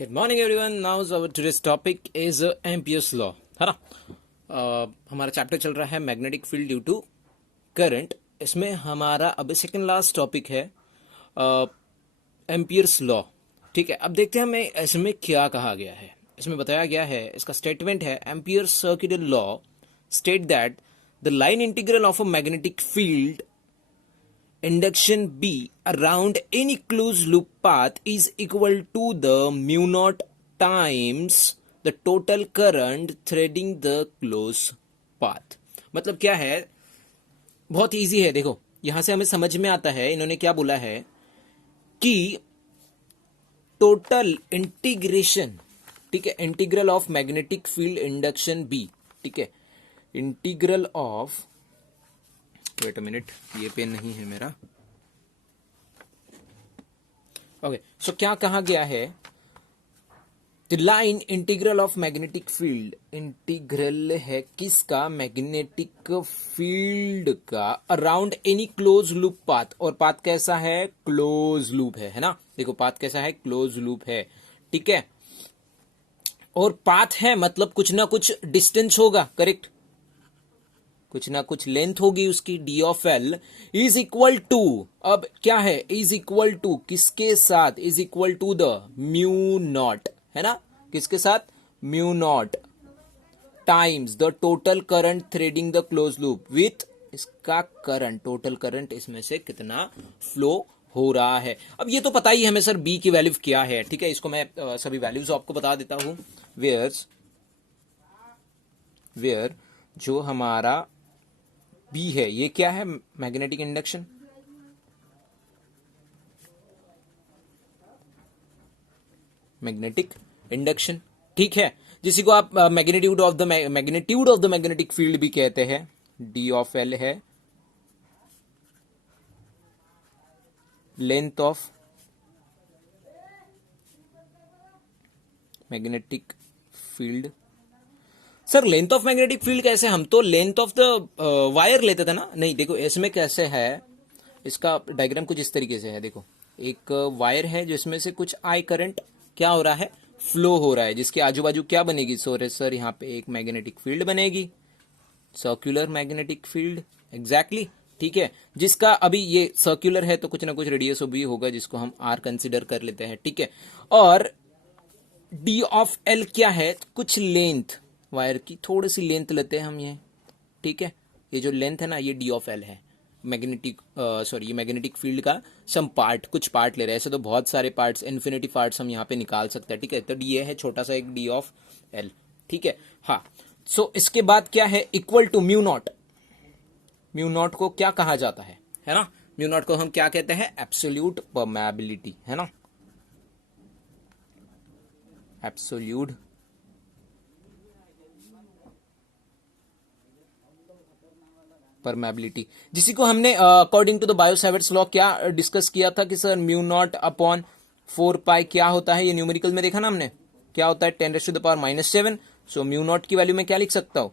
Good morning everyone. Now our today's topic is Ampere's law, है ना। हमारा chapter चल रहा है magnetic field due to current. इसमें हमारा अब सेकंड लास्ट टॉपिक है एम्पियर्स लॉ। ठीक है, अब देखते हैं हमें इसमें क्या कहा गया है। इसमें बताया गया है, इसका स्टेटमेंट है amperes circular law state that the line integral of a magnetic field induction B around any closed loop path is equal to the mu naught times the total current threading the closed path। मतलब क्या है, बहुत easy है। देखो यहां से हमें समझ में आता है इन्होंने क्या बोला है कि टोटल इंटीग्रेशन, ठीक है, integral of magnetic field induction B, ठीक है, integral of, wait a minute, ये पेन नहीं है मेरा। ओके, सो क्या कहा गया है, the line integral of magnetic field, integral है किसका, मैग्नेटिक फील्ड का, around any close loop path. और पाथ कैसा है, क्लोज लूप है ना। देखो पाथ कैसा है, क्लोज लूप है, ठीक है। और पाथ है मतलब कुछ ना कुछ डिस्टेंस होगा, करेक्ट, कुछ ना कुछ लेंथ होगी उसकी। D of L is equal to, अब क्या है, इज इक्वल टू किसके साथ, is equal to the mu naught, है ना, किसके साथ, mu naught times the total current threading the close loop with इसका करंट, टोटल करंट इसमें से कितना फ्लो हो रहा है। अब ये तो पता ही हमें सर बी की वैल्यू क्या है, ठीक है। इसको मैं सभी वैल्यूज आपको बता देता हूं। वेयर जो हमारा बी है ये क्या है, मैग्नेटिक इंडक्शन, मैग्नेटिक इंडक्शन, ठीक है, जिसी को आप magnitude of the magnetic field भी कहते हैं। डी ऑफ एल है length of magnetic field. Sir length of magnetic field कैसे, हम तो लेंथ ऑफ द वायर लेते थे ना। नहीं देखो इसमें कैसे है, इसका डायग्राम कुछ इस तरीके से है। देखो एक वायर है जिसमें से कुछ आई करंट क्या हो रहा है, फ्लो हो रहा है, जिसके आजू बाजू क्या बनेगी, सर यहाँ पे एक मैग्नेटिक फील्ड बनेगी, सर्कुलर मैग्नेटिक फील्ड, एग्जैक्टली, ठीक है, जिसका अभी ये सर्कुलर है तो कुछ ना कुछ रेडियस भी होगा जिसको हम आर कंसिडर कर लेते हैं, ठीक है। और डी ऑफ एल क्या है, कुछ लेंथ, वायर की थोड़ी सी लेंथ लेते हैं हम ये, ठीक है, ये जो लेंथ है ना ये डी ऑफ एल है, मैग्नेटिक ये मैग्नेटिक फील्ड का सम पार्ट, कुछ पार्ट ले रहे हैं। ऐसे तो बहुत सारे पार्ट्स, इन्फिनिटी पार्ट्स हम यहाँ पे निकाल सकते हैं, ठीक है। तो ये है छोटा सा एक डी ऑफ एल, ठीक है। हाँ, सो इसके बाद क्या है, equal to mu naught. Mu naught को क्या कहा जाता है ना, म्यू नॉट को हम क्या कहते हैं, एब्सोल्यूट परमेबिलिटी, है ना, एब्सोल्यूट परमेबिलिटी, जिसी को हमने अकॉर्डिंग टू द बायो-सैवर्ट्स लॉ क्या डिस्कस किया था कि सर म्यू नॉट अपॉन 4 पाई क्या होता है, ये न्यूमेरिकल में देखा ना हमने, क्या होता है 10⁻⁻⁷। सो म्यू नॉट की वैल्यू में क्या लिख सकता हूं,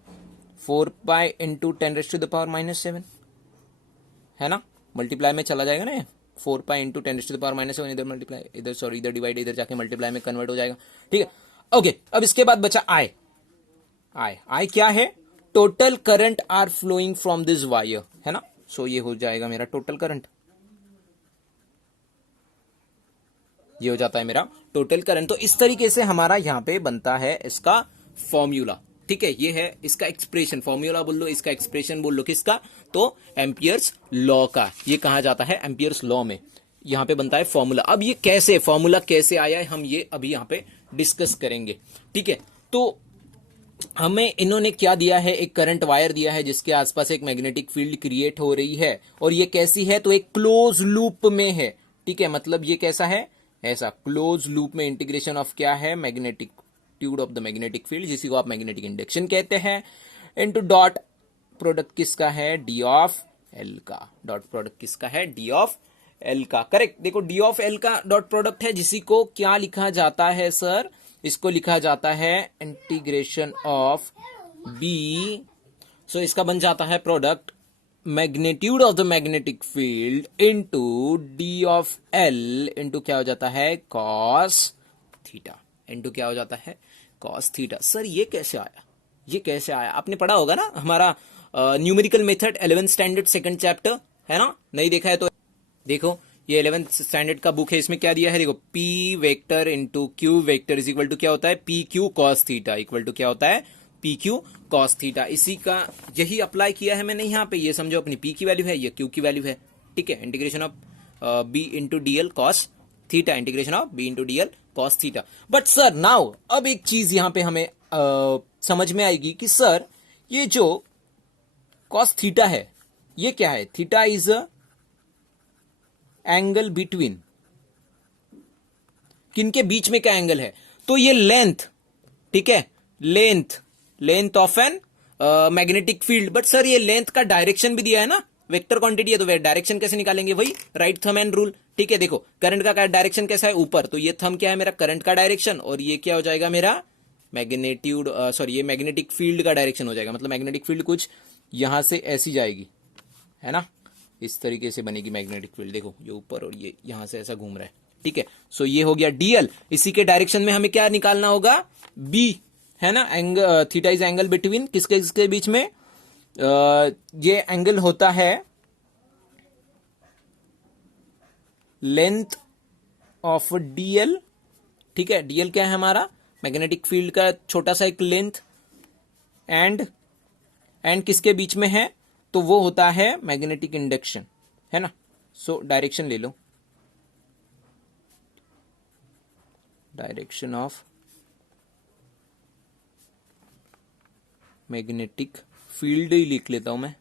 4 पाई इंटू 10⁻⁻⁷, है ना, मल्टीप्लाई में चला जाएगा ना, 4 पाई इंटू 10⁻⁷, इधर मल्टीप्लाई, इधर डिवाइड, इधर जाके मल्टीप्लाई में कन्वर्ट हो जाएगा, ठीक है। ओके, अब इसके बाद बचा आई। आई क्या है, total current are flowing from this wire, है ना। सो ये हो जाएगा मेरा टोटल करंट, ये हो जाता है मेरा टोटल करंट। तो इस तरीके से हमारा यहां पे बनता है इसका फॉर्मूला, ठीक है। ये है इसका एक्सप्रेशन, फॉर्मूला बोल लो, इसका एक्सप्रेशन बोल लो, किसका, तो एम्पियर्स लॉ का। ये कहा जाता है एम्पियर्स लॉ में, यहां पे बनता है फॉर्मूला। अब ये कैसे, फॉर्मूला कैसे आया है, हम ये अभी यहां पे डिस्कस करेंगे, ठीक है। तो हमें इन्होंने क्या दिया है, एक करंट वायर दिया है जिसके आसपास एक मैग्नेटिक फील्ड क्रिएट हो रही है, और ये कैसी है, तो एक क्लोज लूप में है, ठीक है। मतलब ये कैसा है, ऐसा क्लोज लूप में इंटीग्रेशन ऑफ क्या है, मैग्नेटिक ट्यूड ऑफ द मैग्नेटिक फील्ड, जिसी को आप मैग्नेटिक इंडक्शन कहते हैं, इनटू डॉट प्रोडक्ट किसका है, डी ऑफ एल का, डॉट प्रोडक्ट किसका है, डी ऑफ एल का, करेक्ट। देखो डी ऑफ एल का डॉट प्रोडक्ट है, जिसी को क्या लिखा जाता है सर, इसको लिखा जाता है इंटीग्रेशन ऑफ बी। सो इसका बन जाता है product magnitude of the magnetic field into D of L into क्या हो जाता है, कॉस थीटा, इनटू क्या हो जाता है कॉस थीटा। सर ये कैसे आया, ये कैसे आया? आपने पढ़ा होगा ना हमारा numerical method 11th standard second chapter, है ना? नहीं देखा है तो देखो, ये 11th स्टैंडर्ड का बुक है, इसमें क्या दिया है देखो, P vector into Q vector is equal to क्या होता है P Q cos theta, equal to क्या होता है पी क्यू कॉस थीटा। इसी का यही अप्लाई किया है मैंने यहाँ पे। ये समझो अपनी पी की वैल्यू है, ये क्यू की वैल्यू है, ठीक है। Integration of B into DL cos theta, integration of B into DL cos theta. But sir now अब एक चीज यहां पे हमें समझ में आएगी कि सर ये जो कॉस थीटा है ये क्या है? थीटा इज एंगल बिटवीन, किनके बीच में क्या एंगल है? तो ये लेंथ, ठीक है, length of an magnetic field. But sir ये लेंथ का डायरेक्शन भी दिया है ना, वेक्टर क्वांटिटी है, तो डायरेक्शन कैसे निकालेंगे? वही राइट थंब एंड रूल, ठीक है। देखो करंट का डायरेक्शन कैसा है? ऊपर, तो ये थंब क्या है मेरा? करंट का डायरेक्शन, और ये क्या हो जाएगा मेरा? मैग्नेट्यूड, सॉरी ये मैग्नेटिक फील्ड का डायरेक्शन हो जाएगा। मतलब मैग्नेटिक फील्ड कुछ यहां से ऐसी जाएगी, है ना, इस तरीके से बनेगी मैग्नेटिक फील्ड। देखो ये ऊपर और ये यहां से ऐसा घूम रहा है, ठीक है। सो ये हो गया डीएल। इसी के डायरेक्शन में हमें क्या निकालना होगा? बी, है ना। Angle theta is angle between किसके किसके बीच में? ये एंगल होता है लेंथ ऑफ डीएल, ठीक है। डीएल क्या है हमारा? मैग्नेटिक फील्ड का छोटा सा एक लेंथ, एंड किसके बीच में है? तो वो होता है मैग्नेटिक इंडक्शन, है ना। सो डायरेक्शन ले लो, डायरेक्शन ऑफ मैग्नेटिक फील्ड ही लिख लेता हूं मैं,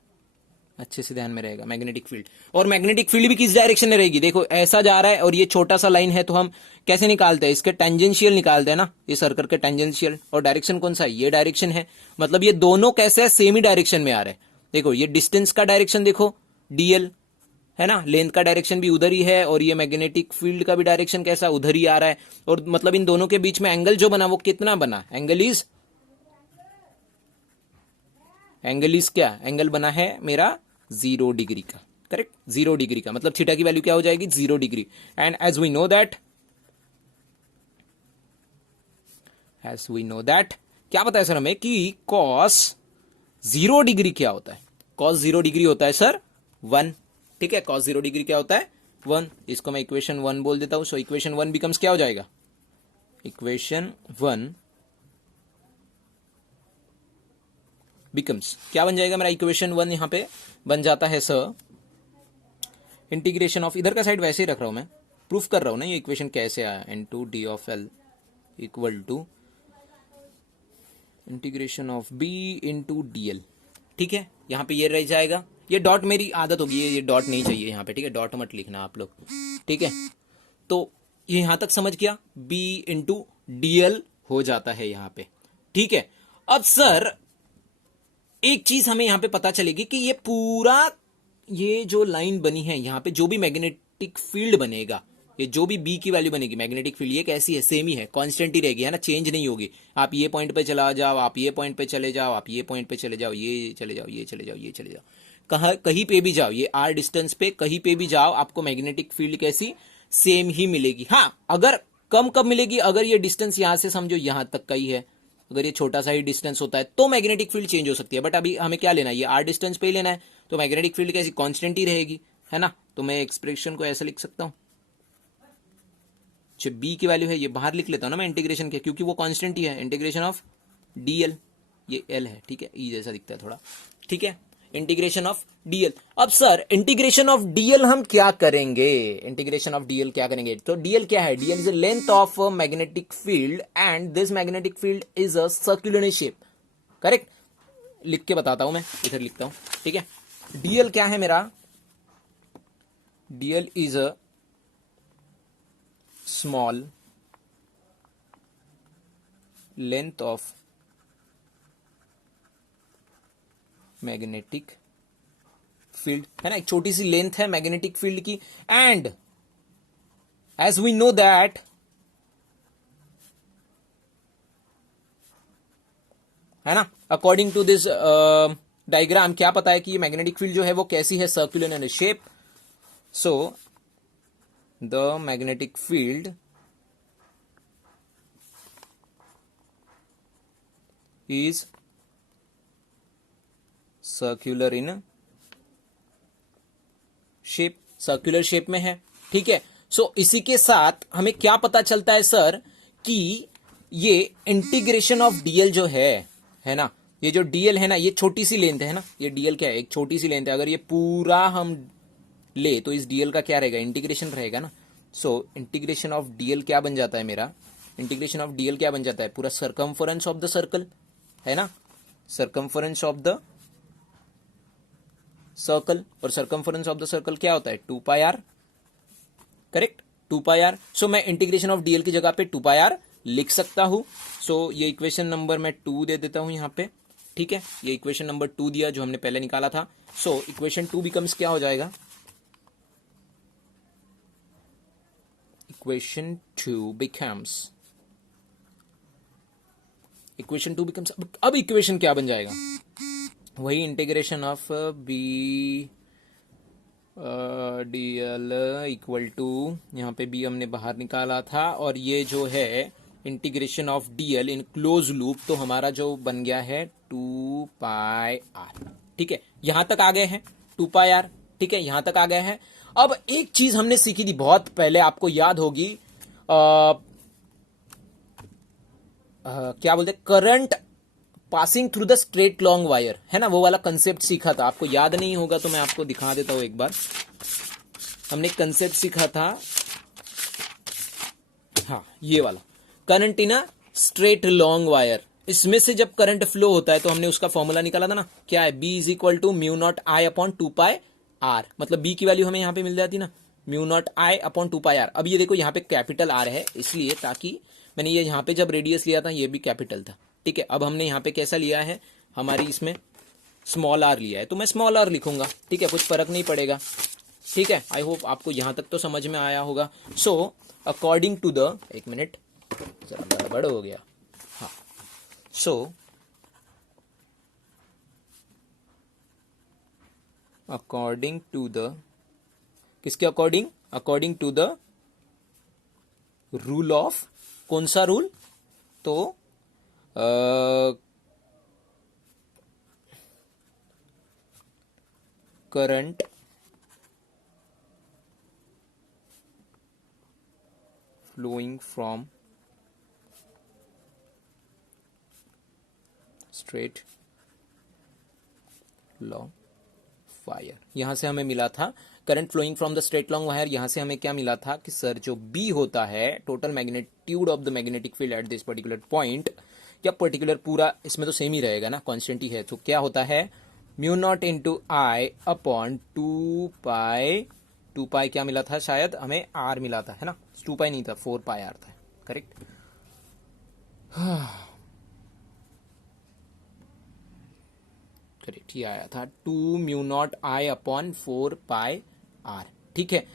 अच्छे से ध्यान में रहेगा। मैग्नेटिक फील्ड, और मैग्नेटिक फील्ड भी किस डायरेक्शन में रहेगी? देखो ऐसा जा रहा है और ये छोटा सा लाइन है, तो हम कैसे निकालते हैं? इसके टेंजेंशियल निकालते हैं ना, ये सर्कल के टेंजेंशियल। और डायरेक्शन कौन सा है? ये डायरेक्शन है। मतलब ये दोनों कैसे है? सेम ही डायरेक्शन में आ रहे हैं। देखो ये डिस्टेंस का डायरेक्शन देखो डीएल, है ना, लेंथ का डायरेक्शन भी उधर ही है, और ये मैग्नेटिक फील्ड का भी डायरेक्शन कैसा? उधर ही आ रहा है। और मतलब इन दोनों के बीच में एंगल जो बना वो कितना बना? एंगल इज क्या? एंगल बना है मेरा 0 डिग्री का, करेक्ट, 0 डिग्री का। मतलब थीटा की वैल्यू क्या हो जाएगी? 0 degree. And as we know that क्या पता है सर हमें कि कॉस 0 डिग्री क्या होता है? कॉस 0 डिग्री होता है सर 1, ठीक है। कॉस 0 डिग्री क्या होता है? 1। इसको मैं इक्वेशन 1 बोल देता हूं। सो इक्वेशन 1 बिकम्स क्या हो जाएगा? इक्वेशन 1 बिकम्स क्या बन जाएगा मेरा? इक्वेशन 1 यहां पे बन जाता है सर इंटीग्रेशन ऑफ, इधर का साइड वैसे ही रख रहा हूं मैं, प्रूफ कर रहा हूं ना ये इक्वेशन कैसे आया। Into D of L equal to integration of B into DL, ठीक है। यहां पे ये रह जाएगा। ये डॉट मेरी आदत होगी, ये डॉट नहीं चाहिए यहां पे, ठीक है। डॉट मत लिखना आप लोग, ठीक है। तो ये यहां तक समझ गया, बी इंटू डीएल हो जाता है यहां पे, ठीक है। अब सर एक चीज हमें यहां पे पता चलेगी कि ये पूरा ये जो लाइन बनी है यहां पे, जो भी मैग्नेटिक फील्ड बनेगा, ये जो भी बी की वैल्यू बनेगी मैग्नेटिक फील्ड, ये कैसी है? सेम ही है, कांस्टेंट ही रहेगी, है ना, चेंज नहीं होगी। आप ये पॉइंट पे चला जाओ, आप ये पॉइंट पे चले जाओ, आप ये पॉइंट पे चले जाओ, ये चले जाओ, ये चले जाओ, ये चले जाओ, कहीं पे भी जाओ, ये आर डिस्टेंस पे कहीं पे भी जाओ, आपको मैग्नेटिक फील्ड कैसी? सेम ही मिलेगी। हाँ, अगर कम कब मिलेगी? अगर ये डिस्टेंस यहां से समझो यहां तक का ही है, अगर ये छोटा सा ही डिस्टेंस होता है तो मैग्नेटिक फील्ड चेंज हो सकती है। बट अभी हमें क्या लेना है? ये आर डिस्टेंस पे ही लेना है, तो मैग्नेटिक फील्ड कैसी? कांस्टेंट ही रहेगी, है ना। तो मैं एक्सप्रेशन को ऐसा लिख सकता हूं, जो बी की वैल्यू है ये बाहर लिख लेता हूं ना मैं इंटीग्रेशन के, क्योंकि वो कांस्टेंट ही है। इंटीग्रेशन ऑफ डीएल, ये एल है, ठीक है, ई जैसा दिखता है थोड़ा, ठीक है। Integration of DL. अब सर इंटीग्रेशन ऑफ डीएल हम क्या करेंगे? इंटीग्रेशन ऑफ डीएल क्या करेंगे? तो डीएल क्या है? DL is length of magnetic field and this magnetic field is a circular in shape, correct. लिख के बताता हूं मैं, इधर लिखता हूं, ठीक है। डीएल क्या है मेरा? DL is a small length of magnetic field, है ना, एक छोटी सी लेंथ है मैग्नेटिक फील्ड की। And as we know that है ना, अकॉर्डिंग टू दिस डायग्राम क्या पता है कि ये मैग्नेटिक फील्ड जो है वो कैसी है? Circular in shape. So the magnetic field is circular in shape, circular shape में है। ठीक है, सो इसी के साथ हमें क्या पता चलता है सर कि ये इंटीग्रेशन ऑफ डीएल जो है ना, ये जो डीएल है ना, ये छोटी सी लेंथ है ना, ये डीएल क्या है, एक छोटी सी लेंथ है। अगर ये पूरा हम ले तो इस डीएल का क्या रहेगा, इंटीग्रेशन रहेगा ना। सो इंटीग्रेशन ऑफ डीएल क्या बन जाता है मेरा, इंटीग्रेशन ऑफ डीएल क्या बन जाता है, पूरा सर्कमफरेंस ऑफ द सर्कल है ना, सर्कमफरेंस ऑफ द सर्कल। और सर्कमफरेंस ऑफ द सर्कल क्या होता है, 2πr, करेक्ट, 2πr। सो मैं इंटीग्रेशन ऑफ डीएल की जगह पे 2πr लिख सकता हूं। सो ये इक्वेशन नंबर मैं 2 दे देता हूं यहां पे। ठीक है, ये इक्वेशन नंबर 2 दिया जो हमने पहले निकाला था। सो इक्वेशन 2 बिकम्स क्या हो जाएगा, इक्वेशन 2 बिकम्स, इक्वेशन 2 बिकम्स, अब इक्वेशन क्या बन जाएगा, वही integration of B DL equal to, यहाँ पे बी हमने बाहर निकाला था, और ये जो है integration of DL in close loop, तो हमारा जो बन गया है 2πr। ठीक है, यहां तक आ गए हैं 2πr। ठीक है, यहां तक आ गए हैं। अब एक चीज हमने सीखी थी बहुत पहले, आपको याद होगी, क्या बोलते, current passing through the straight long wire, है ना, वो वाला कंसेप्ट सीखा था। आपको याद नहीं होगा तो मैं आपको दिखा देता हूं एक बार। हमने कंसेप्ट सीखा था, हाँ ये वाला, current in a straight long wire. इसमें से जब करंट फ्लो होता है तो हमने उसका फॉर्मूला निकाला था ना, क्या है, B is equal to mu naught I upon 2πr। मतलब बी की वैल्यू हमें यहां पे मिल जाती ना, mu naught I upon 2πr। अब ये देखो यहाँ पे कैपिटल आर है, इसलिए ताकि मैंने ये यहाँ पे जब रेडियस लिया था ये भी कैपिटल था। ठीक है, अब हमने यहाँ पे कैसा लिया है, हमारी इसमें स्मॉल आर लिया है, तो मैं स्मॉल आर लिखूंगा। ठीक है, कुछ फर्क नहीं पड़ेगा। ठीक है, आई होप आपको यहां तक तो समझ में आया होगा। सो अकॉर्डिंग टू द, एक मिनट जरा गड़बड़ हो गया, हाँ, सो अकॉर्डिंग टू द, किसके according, according to the rule of, कौन सा रूल, तो current flowing from straight long wire, यहां से हमें मिला था current flowing from the straight long wire. यहां से हमें क्या मिला था कि सर जो बी होता है, total magnitude of the magnetic field at this particular point, क्या पर्टिकुलर पूरा इसमें तो सेम ही रहेगा ना, कांस्टेंट ही है, तो क्या होता है, म्यू नॉट इंटू आई अपॉन 2π क्या मिला था, शायद हमें आर मिला था, है ना, 2π नहीं था, 4πr था, करेक्ट। करेक्ट, ही आया था 2 mu naught I upon 4πr। ठीक है,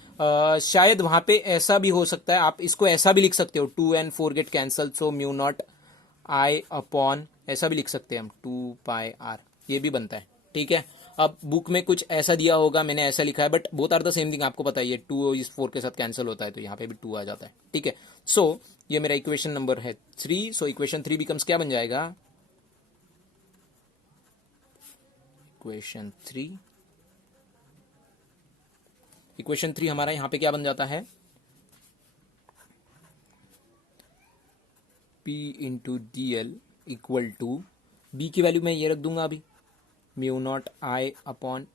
शायद वहां पे ऐसा भी हो सकता है, आप इसको ऐसा भी लिख सकते हो, 2 and 4 get cancel, so mu naught I upon, ऐसा भी लिख सकते हैं हम, 2πr, ये भी बनता है। ठीक है, अब बुक में कुछ ऐसा दिया होगा, मैंने ऐसा लिखा है, but both are the same thing, आपको पता ही है, 2 इस 4 के साथ कैंसिल होता है तो यहाँ पे भी 2 आ जाता है। ठीक है, सो ये मेरा इक्वेशन नंबर है 3। सो इक्वेशन 3 बिकम्स क्या बन जाएगा, इक्वेशन 3, इक्वेशन 3 हमारा यहां पे क्या बन जाता है, P into D L equal to, B की वैल्यू मैं ये रख दूंगा अभी, mu naught I upon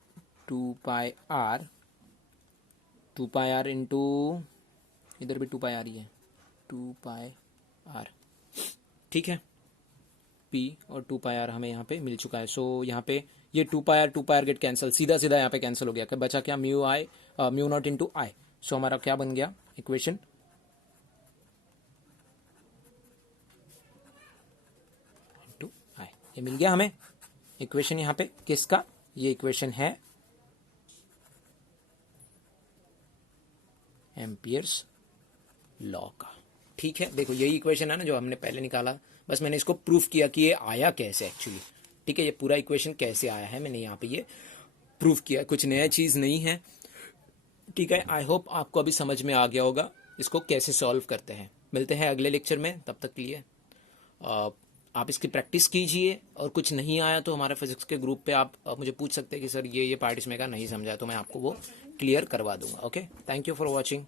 2πr, 2πr into, इधर भी 2πr ही है, 2πr। ठीक है, P और 2πr हमें यहाँ पे मिल चुका है। सो यहाँ पे ये 2πr गेट कैंसिल, सीधा सीधा यहाँ पे कैंसिल हो गया, क्या बचा, क्या, म्यू नॉट इंटू आई। सो हमारा क्या बन गया इक्वेशन, इंटू आई, ये मिल गया हमें इक्वेशन यहाँ पे किसका, ये इक्वेशन है एम्पियर्स लॉ का। ठीक है, देखो यही इक्वेशन है ना जो हमने पहले निकाला, बस मैंने इसको प्रूफ किया कि ये आया कैसे एक्चुअली। ठीक है, ये पूरा इक्वेशन कैसे आया है मैंने यहाँ पे ये प्रूफ किया, कुछ नया चीज नहीं है। ठीक है, आई होप आपको अभी समझ में आ गया होगा इसको कैसे सॉल्व करते हैं। मिलते हैं अगले लेक्चर में, तब तक के लिए आप इसकी प्रैक्टिस कीजिए, और कुछ नहीं आया तो हमारे फिजिक्स के ग्रुप पे आप मुझे पूछ सकते हैं कि सर ये पार्ट इसमें का नहीं समझा, तो मैं आपको वो क्लियर करवा दूंगा। Okay, thank you for watching.